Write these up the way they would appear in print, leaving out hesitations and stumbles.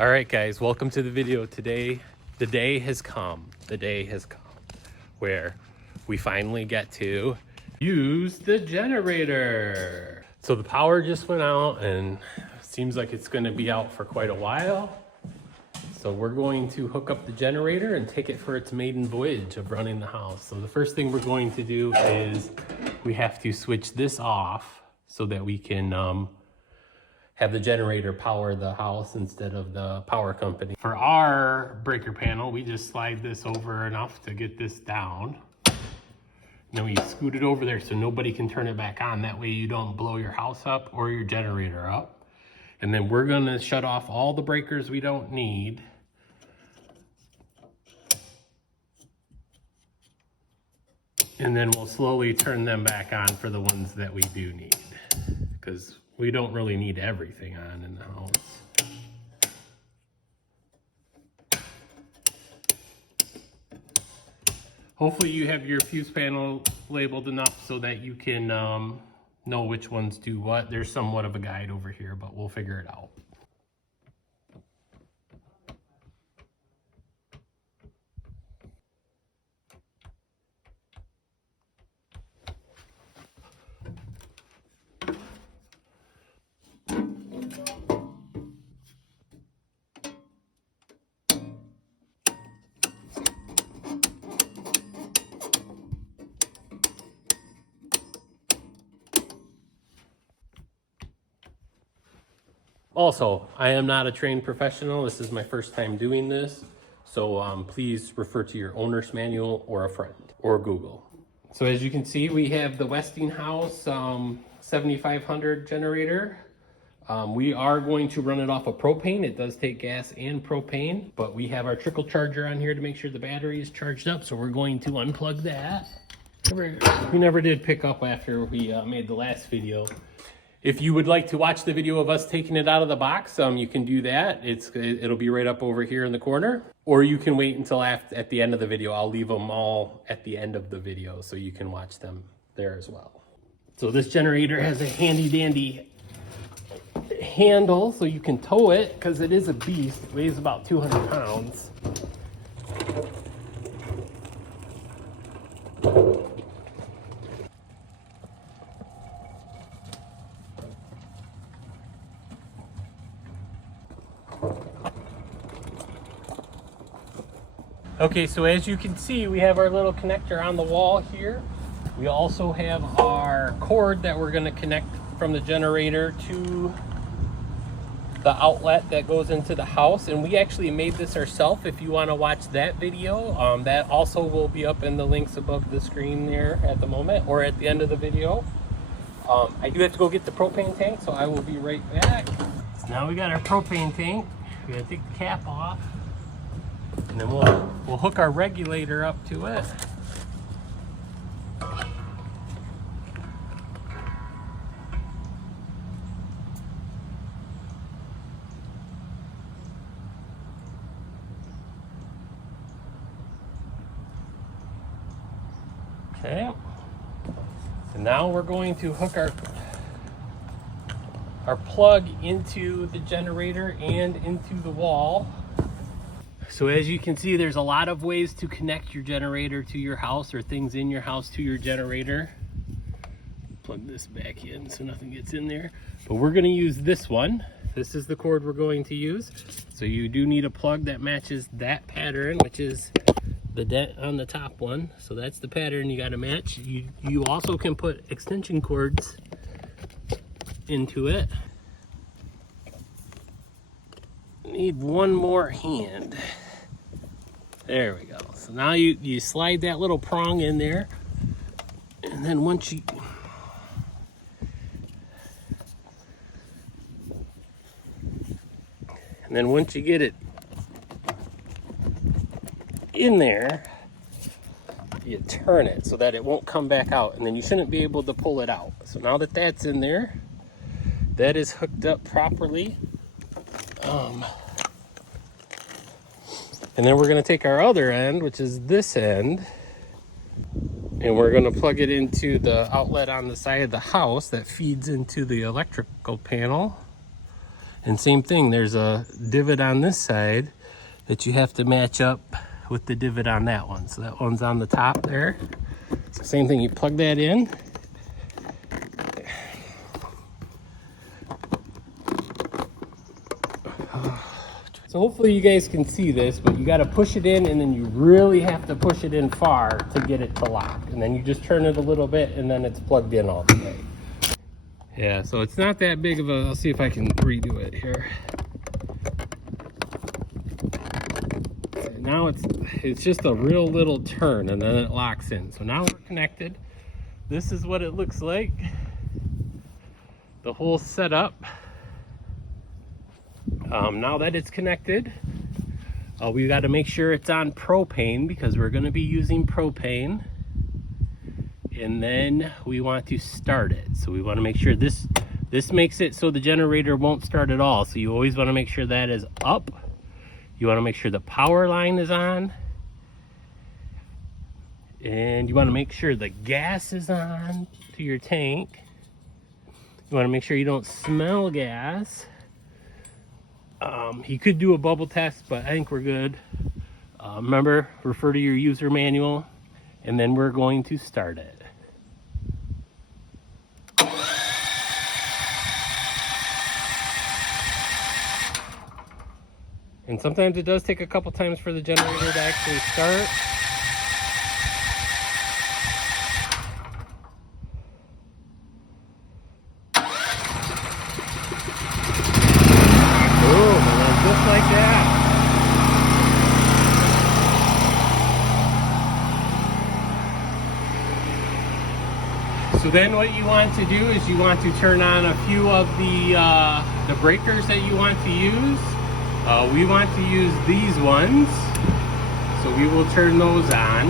All right, guys, welcome to the video. Today, the day has come. The day has come where we finally get to use the generator. So the power just went out and seems like it's going to be out for quite a while. So we're going to hook up the generator and take it for its maiden voyage of running the house. So the first thing we're going to do is we have to switch this off so that we can have the generator power the house instead of the power company. For our breaker panel, we just slide this over enough to get this down. And then we scoot it over there so nobody can turn it back on. That way you don't blow your house up or your generator up. And then we're gonna shut off all the breakers we don't need. And then we'll slowly turn them back on for the ones that we do need, because we don't really need everything on in the house. Hopefully you have your fuse panel labeled enough so that you can know which ones do what. There's somewhat of a guide over here, but we'll figure it out. Also, I am not a trained professional. This is my first time doing this. So please refer to your owner's manual or a friend or Google. So as you can see, we have the Westinghouse 7500 generator. We are going to run it off of propane. It does take gas and propane, but we have our trickle charger on here to make sure the battery is charged up. So we're going to unplug that. We never did pick up after we made the last video. If you would like to watch the video of us taking it out of the box, you can do that. It'll be right up over here in the corner, or you can wait until at the end of the video. I'll leave them all at the end of the video so you can watch them there as well. So this generator has a handy dandy handle so you can tow it, because it is a beast. It weighs about 200 pounds. Okay, so as you can see, we have our little connector on the wall here. We also have our cord that we're going to connect from the generator to the outlet that goes into the house. And we actually made this ourselves. If you want to watch that video, that also will be up in the links above the screen there at the moment, or at the end of the video. I do have to go get the propane tank, so I will be right back. So now we got our propane tank. We're going to take the cap off. And then we'll hook our regulator up to it. Okay. And now we're going to hook our plug into the generator and into the wall. So as you can see, there's a lot of ways to connect your generator to your house, or things in your house to your generator. Plug this back in so nothing gets in there. But we're going to use this one. This is the cord we're going to use. So you do need a plug that matches that pattern, which is the dent on the top one. So that's the pattern you got to match. You also can put extension cords into it. Need one more hand. There we go. So now you slide that little prong in there, and then once you get it in there, you turn it so that it won't come back out, and then you shouldn't be able to pull it out. So now that that's in there, that is hooked up properly. And then we're going to take our other end, which is this end, and we're going to plug it into the outlet on the side of the house that feeds into the electrical panel. And same thing, there's a divot on this side that you have to match up with the divot on that one. So that one's on the top there. So same thing, you plug that in. So hopefully you guys can see this, but you got to push it in, and then you really have to push it in far to get it to lock. And then you just turn it a little bit, and then it's plugged in all the way. Yeah, so it's not that big of a, I'll see if I can redo it here. Now it's just a real little turn, and then it locks in. So now we're connected. This is what it looks like. The whole setup. Now that it's connected, we got to make sure it's on propane because we're going to be using propane. And then we want to start it. So we want to make sure this makes it so the generator won't start at all. So you always want to make sure that is up. You want to make sure the power line is on. And you want to make sure the gas is on to your tank. You want to make sure you don't smell gas. You could do a bubble test, but I think we're good. Remember, refer to your user manual, and then we're going to start it. And sometimes it does take a couple times for the generator to actually start. Boom, and then just like that. So then what you want to do is you want to turn on a few of the breakers that you want to use. We want to use these ones, so we will turn those on.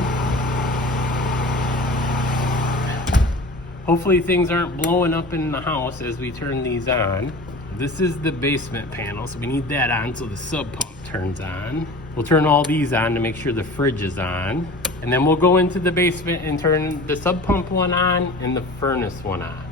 Hopefully things aren't blowing up in the house as we turn these on. This is the basement panel, so we need that on so the sub pump turns on. We'll turn all these on to make sure the fridge is on. And then we'll go into the basement and turn the sub pump one on and the furnace one on.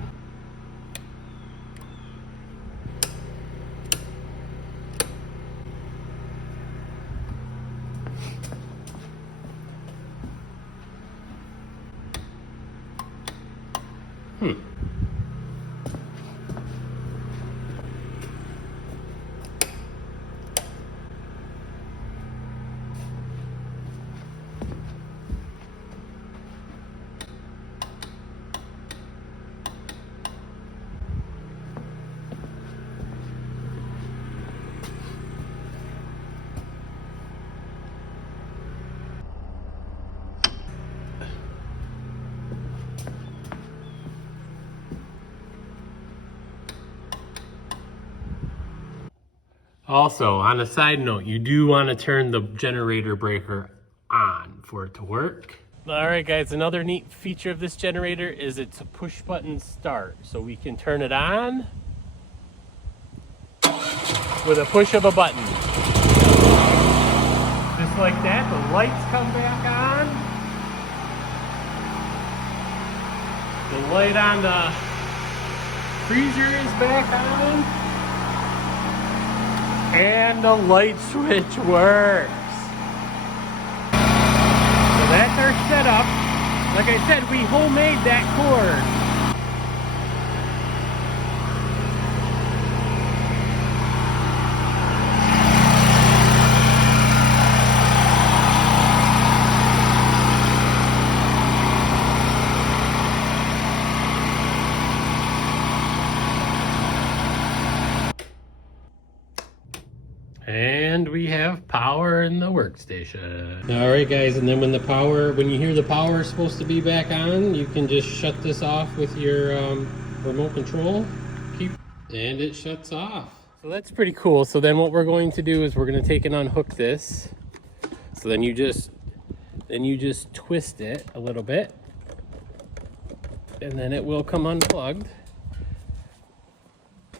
Also, on a side note, you do want to turn the generator breaker on for it to work. All right, guys, another neat feature of this generator is it's a push button start. So we can turn it on with a push of a button. Just like that, the lights come back on. The light on the freezer is back on. And the light switch works. So that's our setup. Like I said, we homemade that cord. And we have power in the workstation. All right, guys, and then when you hear the power is supposed to be back on, you can just shut this off with your remote control. And it shuts off. So that's pretty cool. So then what we're going to do is we're going to take and unhook this. So then you just twist it a little bit, and then it will come unplugged.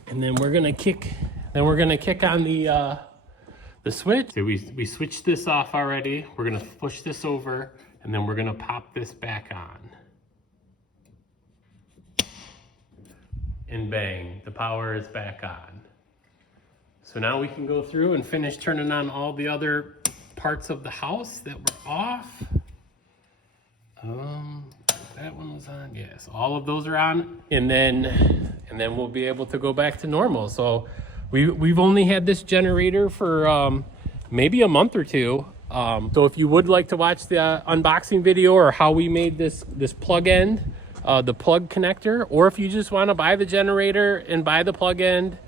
And then we're gonna kick on the switch. So we switched this off already. We're gonna push this over, and then we're gonna pop this back on. And bang, the power is back on. So now we can go through and finish turning on all the other parts of the house that were off. That one was on, yes, all of those are on, and then we'll be able to go back to normal. So we've only had this generator for maybe a month or two. So if you would like to watch the unboxing video or how we made this plug end, the plug connector, or if you just want to buy the generator and buy the plug end,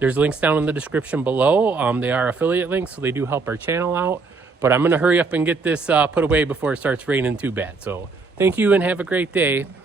there's links down in the description below. They are affiliate links, so they do help our channel out. But I'm going to hurry up and get this put away before it starts raining too bad. So thank you and have a great day.